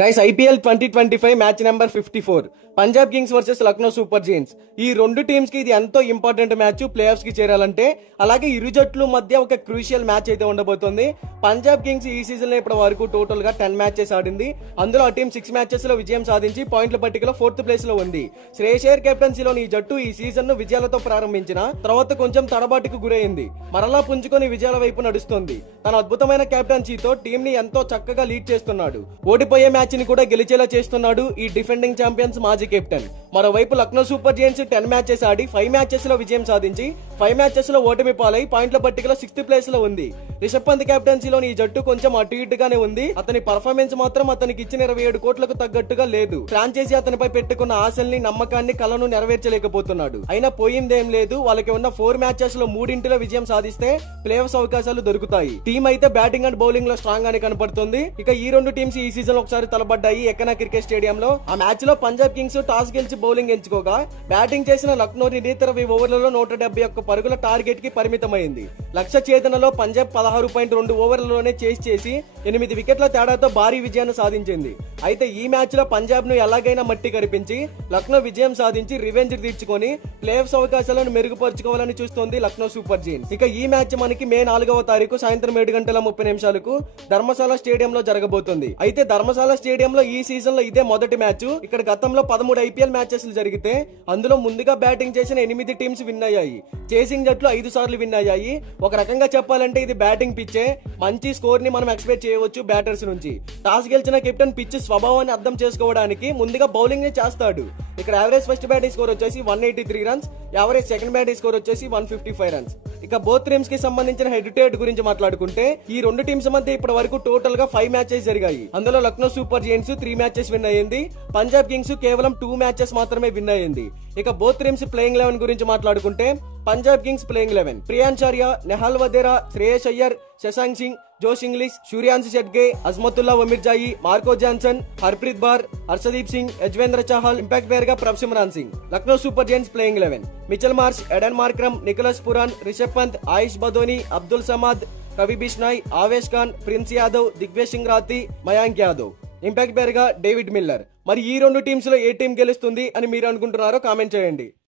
Guys IPL 2025 match number 54 Punjab Kings versus Lucknow super Giants. ఈ రెండు teams కి ఇది ఎంతో ఇంపార్టెంట్ మ్యాచ్ ప్లే ఆఫ్స్ కి చేరాలంటే. అలాగే ఇరు జట్లు మధ్య ఒక క్రూషియల్ మ్యాచ్ అయితే ఉండబోతోంది. పంజాబ్ కింగ్స్ ఈ సీజన్ లో ఇప్పటి వరకు టోటల్ గా 10 మ్యాచెస్ ఆడింది. అందులో ఆ టీం 6 మ్యాచెస్ లో విజయం సాధించి పాయింట్ల పట్టికలో 4th ప్లేస్ లో ఉంది. శ్రేయస్ అయ్యర్ కెప్టెన్సీలోని ఈ జట్టు ఈ సీజన్ ను విజయాలతో ప్రారంభించిన తర్వాత కొంచెం తడబాటుకు గురైంది. మరలా పుంజుకొని విజయాల వైపు నడుస్తుంది. తన అద్భుతమైన కెప్టెన్సీతో టీం ని ఎంతో చక్కగా లీడ్ చేస్తున్నాడు. ఓడిపోయే మ్యాచ్ ని కూడా గెలిచేలా చేస్తున్నాడు ఈ డిఫెండింగ్ ఛాంపియన్స్ మాజీ కెప్టెన్. మరోవైపు లక్నో సూపర్ జైంట్స్ 10 మ్యాచెస్ ఆడి 5 మ్యాచెస్ లో విజయం సాధించి 5 మ్యాచెస్ లో ఓటమి పాలై పాయింట్ల పట్టికలో 6th ప్లేస్ లో ఉంది. రిషబ్ పంత్ కెప్టెన్సీలోని ఈ జట్టు కొంచెం అటు ఇటుగానే ఉంది. అతని పర్ఫార్మెన్స్ మాత్రం అతనికి ఇచ్చిన 27 కోట్లకు తగ్గట్టుగా లేదు. ఫ్రాంచైజీ అతనిపై పెట్టుకున్న ఆశల్ని నమ్మకాన్ని కలను నెరవేర్చలేకపోతున్నాడు. అయినా పోయిందేం లేదు. వాళ్ళకి ఉన్న 4 మ్యాచెస్ లో 3 విజయం సాధిస్తే ప్లే ఆఫ్స్ అవకాశాలు దొరుకుతాయి. టీం అయితే బ్యాటింగ్ అండ్ బౌలింగ్ లో స్ట్రాంగ్ గానే కనపడుతుంది. ఇక ఈ రెండు టీమ్స్ ఈ సీజన్ ఒకసారి తలబడ్డాయి ఎక్కనా క్రికెట్ స్టేడియం లో. ఆ మ్యాచ్ లో పంజాబ్ కింగ్స్ టాస్ గెలిచి బౌలింగ్ ఎంచుకోగా బ్యాటింగ్ చేసిన లక్నో 20 ఓవర్లలో 171 పరుగుల టార్గెట్ కి పరిమితమైంది. లక్ష్య ఛేదనలో పంజాబ్ 16.2 ఓవర్లలోనే చేసి 8 వికెట్ల తేడాతో భారీ విజయాన్ని సాధించింది. అయితే ఈ మ్యాచ్ లో పంజాబ్ ను ఎలాగైనా మట్టి కరిపించి లక్నో విజయం సాధించి రివెంజ్ తీర్చుకొని ప్లే ఆఫ్స్ అవకాశాలను మెరుగుపరుచుకోవాలని చూస్తోంది లక్నో సూపర్ జైంట్స్. ఇక ఈ మ్యాచ్ మనకి మే 4వ తారీఖు సాయంత్రం 7:30 ధర్మశాల స్టేడియం లో జరగబోతుంది. అయితే ధర్మశాల స్టేడియం లో ఈ సీజన్ లో ఇదే మొదటి మ్యాచ్. ఇక్కడ గతంలో 13 ఐపీఎల్ మ్యాచెస్ జరిగితే అందులో ముందుగా బ్యాటింగ్ చేసిన 8 టీమ్స్ విన్ అయ్యాయి. చేసింగ్ జట్లు 5 సార్లు విన్ అయ్యాయి. ఒక రకంగా చెప్పాలంటే ఇది బ్యాటింగ్ పిచ్చే. మంచి స్కోర్ ని మనం ఎక్స్పెక్ట్ చేయవచ్చు బ్యాటర్స్ నుంచి. టాస్ గెలిచిన కెప్టెన్ పిచ్ స్వభావాన్ని అర్థం చేసుకోవడానికి ముందుగా బౌలింగ్ ని చేస్తాడు. ఇక్కడ యావరేజ్ ఫస్ట్ బ్యాటింగ్ స్కోర్ వచ్చేసి 183 runs, average second batting score వచ్చేసి 155 రన్స్. ఇక బోత్ టీమ్స్ కి సంబంధించిన హెడ్ టు హెడ్ గురించి మాట్లాడుకుంటే ఈ రెండు టీమ్స్ మధ్య ఇప్పటి వరకు టోటల్ గా 5 మ్యాచెస్ జరిగాయి. అందులో Lucknow super Giants 3 matches win అయ్యింది. పంజాబ్ కింగ్స్ కేవలం 2 మ్యాచెస్ మాత్రమే విన్ అయ్యింది. ఇక బోత్ టీమ్స్ ప్లేయింగ్ 11 గురించి మాట్లాడుకుంటే Punjab Kings playing 11 ప్రియాంచార్య, Nehal Wadhera, Shreyas Iyer, Shashank Singh, Josh Inglis, Suryansh షెట్గే, Azmatullah ఒమిర్జాయి, Marco Jansen, Harpreet bar, Harshdeep Singh, Yuzvendra Chahal, impact player గా Prabhsimran Singh. Lucknow super Giants playing 11 Mitchell Marsh, Aiden Markram, Nicholas Pooran, Rishabh Pant, ఆయుష్ బదోని, అబ్దుల్ సమాద్, కవి బిష్నాయ్, ఆవేష్ ఖాన్, ప్రిన్స్ యాదవ్, దిగ్వేష్ సింగ్ రాతి, మయాంక్ యాదవ్. ఇంపాక్ట్ ప్లేయర్ గా డేవిడ్ మిల్లర్. మరి ఈ రెండు టీమ్స్ లో ఏ టీం గెలుస్తుంది అని మీరు అనుకుంటున్నారో కామెంట్ చేయండి.